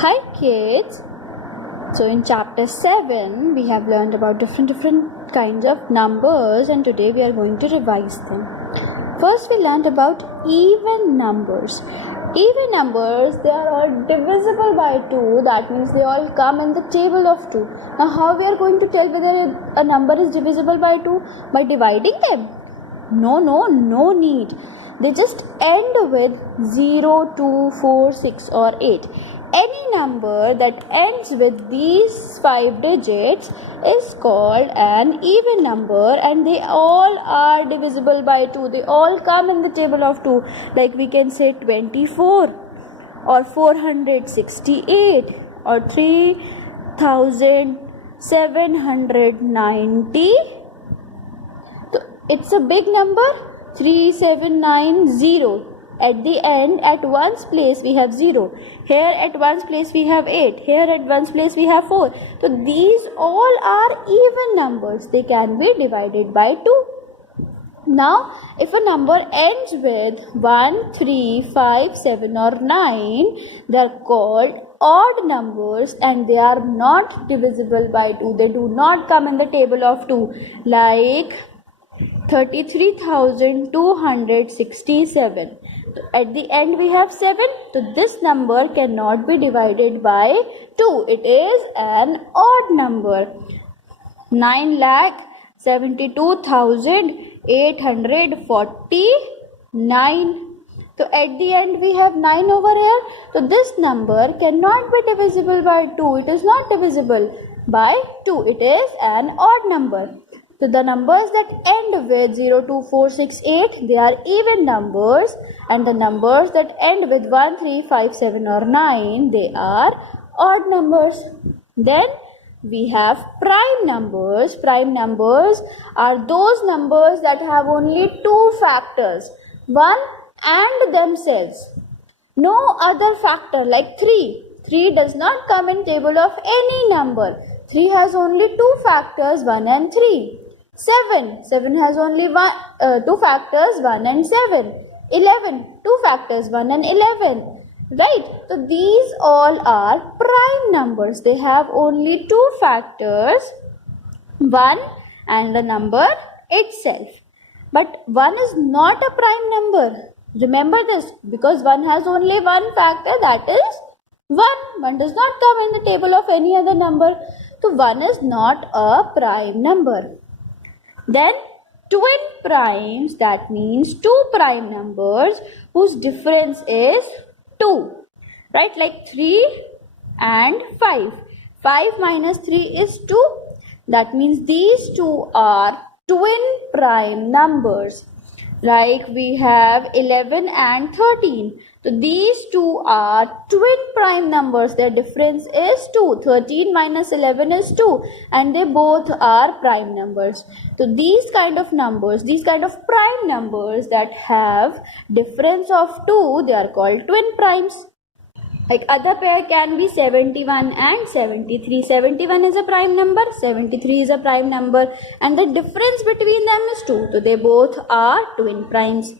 Hi kids. So in chapter 7 we have learned about different kinds of numbers, and today we are going to revise them. First we learned about even numbers. Even numbers, they are all divisible by 2. That means they all come in the table of 2. Now how we are going to tell whether a number is divisible by 2? By dividing them? No need. They just end with 0, 2, 4, 6 or 8. Any number that ends with these 5 digits is called an even number, and they all are divisible by 2. They all come in the table of 2. Like we can say 24 or 468 or 3790. So it's a big number, 3790. At the end, at one's place we have 0. Here at one's place we have 8. Here at one's place we have 4. So these all are even numbers. They can be divided by 2. Now, if a number ends with 1, 3, 5, 7 or 9, they are called odd numbers and they are not divisible by 2. They do not come in the table of 2. Like 33,267. So at the end we have 7. So this number cannot be divided by 2. It is an odd number. 9,72,849. So at the end we have 9 over here. So this number cannot be divisible by 2. It is not divisible by 2. It is an odd number. So the numbers that end with 0, 2, 4, 6, 8, they are even numbers, and the numbers that end with 1, 3, 5, 7 or 9, they are odd numbers. Then we have prime numbers. Prime numbers are those numbers that have only 2 factors, 1 and themselves. No other factor, like 3. 3 does not come in table of any number. 3 has only 2 factors, 1 and 3. 7 has only 2 factors, 1 and 7. 11, 2 factors, 1 and 11. Right? So these all are prime numbers. They have only 2 factors, 1 and the number itself. But 1 is not a prime number. Remember this, because 1 has only 1 factor, that is 1. 1 does not come in the table of any other number. So 1 is not a prime number. Then twin primes, that means 2 prime numbers whose difference is 2. Right, like 3 and 5. 5 minus 3 is 2. That means these two are twin prime numbers. Like we have 11 and 13. So these two are twin prime numbers. Their difference is 2. 13 minus 11 is 2. And they both are prime numbers. So these kind of numbers, these kind of prime numbers that have difference of 2, they are called twin primes. Like other pair can be 71 and 73. 71 is a prime number, 73 is a prime number, and the difference between them is 2. So they both are twin primes.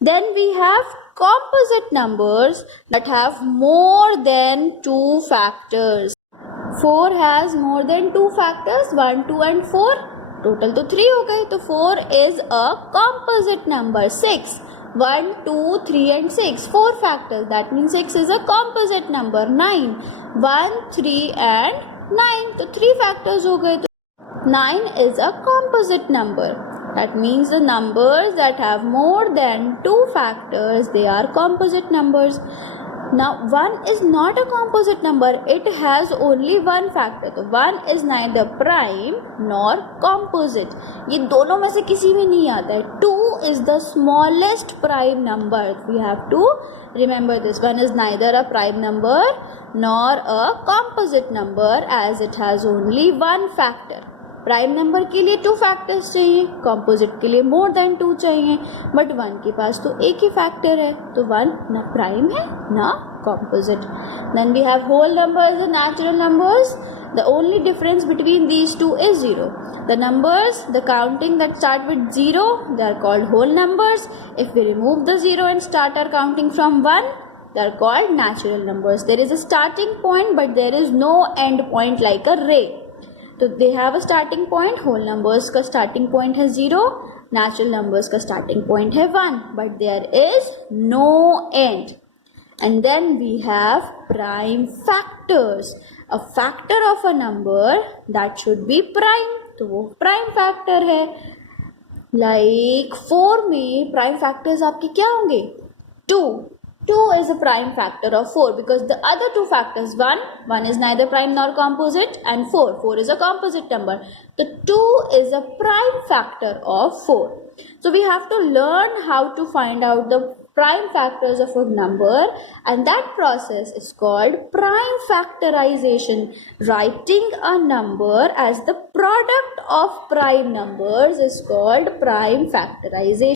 Then we have composite numbers that have more than 2 factors. 4 has more than 2 factors, 1, 2 and 4. Total to 3 ho gaye. So 4 is a composite number. 6. 1, 2, 3 and 6. 4 factors. That means 6 is a composite number. 9. 1, 3 and 9. So 3 factors ho gaye. 9 is a composite number. That means the numbers that have more than 2 factors, they are composite numbers. Now 1 is not a composite number. It has only 1 factor. So 1 is neither prime nor composite. ये दोनों में से किसी में नहीं आता है. 2 is the smallest prime number. We have to remember this. 1 is neither a prime number nor a composite number, as it has only 1 factor. Prime number के लिए 2 फैक्टर्स चाहिए, कॉम्पोजिट के लिए मोर देन 2 चाहिए, बट 1 के पास तो एक ही factor है, तो 1 ना प्राइम है ना composite. Then we have whole numbers and natural numbers. The only difference between these two is 0. The numbers, the counting that start with 0, they are called whole numbers. If we remove the 0 and start our counting from 1, They are called natural numbers. There is a starting point, but there is no end point like a ray. So they have a starting point. Whole numbers का starting point है 0, natural numbers का starting point है 1, but there is no end. And then we have prime factors. A factor of a number that should be prime. तो वो prime factor है. Like 4 में prime factors आपके क्या होंगे? 2. 2 is a prime factor of 4 because the other two factors, 1 is neither prime nor composite, and 4 is a composite number. The 2 is a prime factor of 4. So we have to learn how to find out the prime factors of a number, and that process is called prime factorization. Writing a number as the product of prime numbers is called prime factorization.